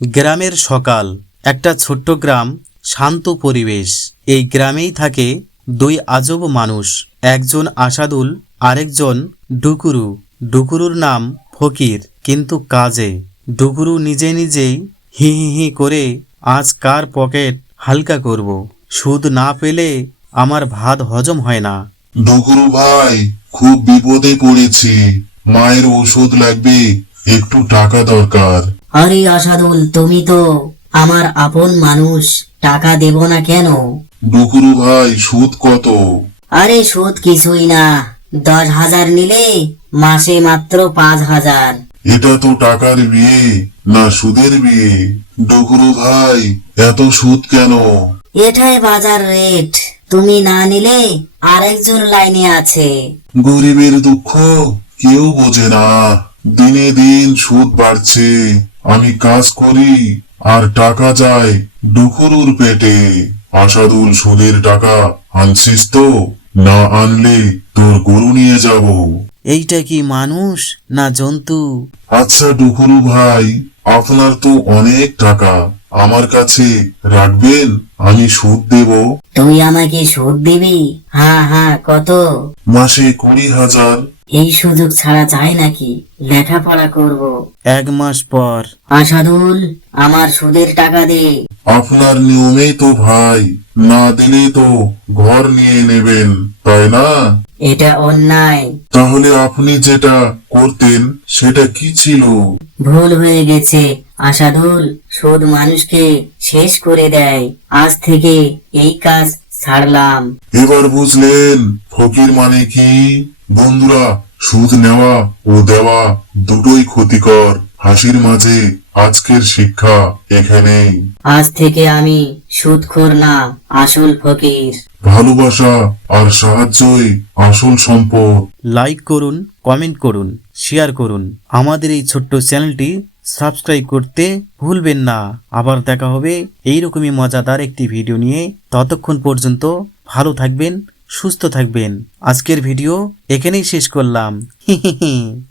গ্রামের সকাল। একটা ছোট্ট গ্রাম, শান্ত পরিবেশ। এই গ্রামেই থাকে দুই আজব মানুষ, একজন আসাদুল, আরেকজন ডুকুরু। ডুকুরুর নাম ফকির, কিন্তু কাজে। ডুকুরু নিজে নিজেই হি হি হি করে, আজ কার পকেট হালকা করব, সুদ না পেলে আমার ভাত হজম হয় না। ডুকুরু ভাই, খুব বিপদে পড়েছি। মায়ের ওষুধ লাগবে, একটু টাকা দরকার। আরে আসাদুল, তুমি তো আমার আপন মানুষ, টাকা দেব না কেন? ডুকুরু ভাই, সুদ কত? আরে সুদ কিছুই না, 10,000 নিলে মাসে মাত্র 5,000। এটা তো টাকার বিয়ে, না সুদের বিয়ে। ডুকুরু ভাই, এত সুদ কেন? এটাই বাজার রেট, তুমি না নিলে আরেকজন লাইনে আছে। গরিবের দুঃখ কেউ বোঝে না। দিনে দিন সুদ বাড়ছে। আমি কাজ করি আর টাকা যায় ডুকুরুর পেটে। আসাদুল, সুদের টাকা আনছিস তো? না আনলে তোর গরু নিয়ে যাব। এইটা কি মানুষ না জন্তু? আচ্ছা ডুকুরু ভাই, আপনার তো অনেক টাকা, আমার কাছে রাখবেন? আমি সুদ দেব। তুই আমাকে সুদ দিবি? হ্যাঁ হ্যাঁ, কত? মাসে 20,000। এই সুযোগ ছাড়া যায় নাকি? লেখাপড়া করব। 1 মাস পর। আসাদুল, আমার সুদের টাকা দে। আপনার নিয়মেই তো ভাই, না দিলে তো ঘর নিয়ে নেবেন, তাই না? এটা অন্যায়। তাহলে আপনি যেটা করতেন সেটা কি ছিল? ভুল হয়ে গেছে আসাদুল, সুদ মানুষকে শেষ করে দেয়। আজ থেকে এই কাজ ছাড়লাম। এবার বুঝলেন ফকির মানে কি? বন্ধুরা, সুদ নেওয়া ও দেওয়া দুটোই ক্ষতিকর। হাসির মাঝে আজকের শিক্ষা এখানেই। আজ থেকে আমি সুদখোর না, আসল ফকির। ভালোবাসা আর সাহায্যই আসল সম্পদ। লাইক করুন, কমেন্ট করুন, শেয়ার করুন। আমাদের এই ছোট্ট চ্যানেলটি সাবস্ক্রাইব করতে ভুলবেন না। আবার দেখা হবে এইরকমই মজাদার একটি ভিডিও নিয়ে। ততক্ষণ পর্যন্ত ভালো থাকবেন, সুস্থ থাকবেন। আজকের ভিডিও এখানেই শেষ করলাম। হি হি হি।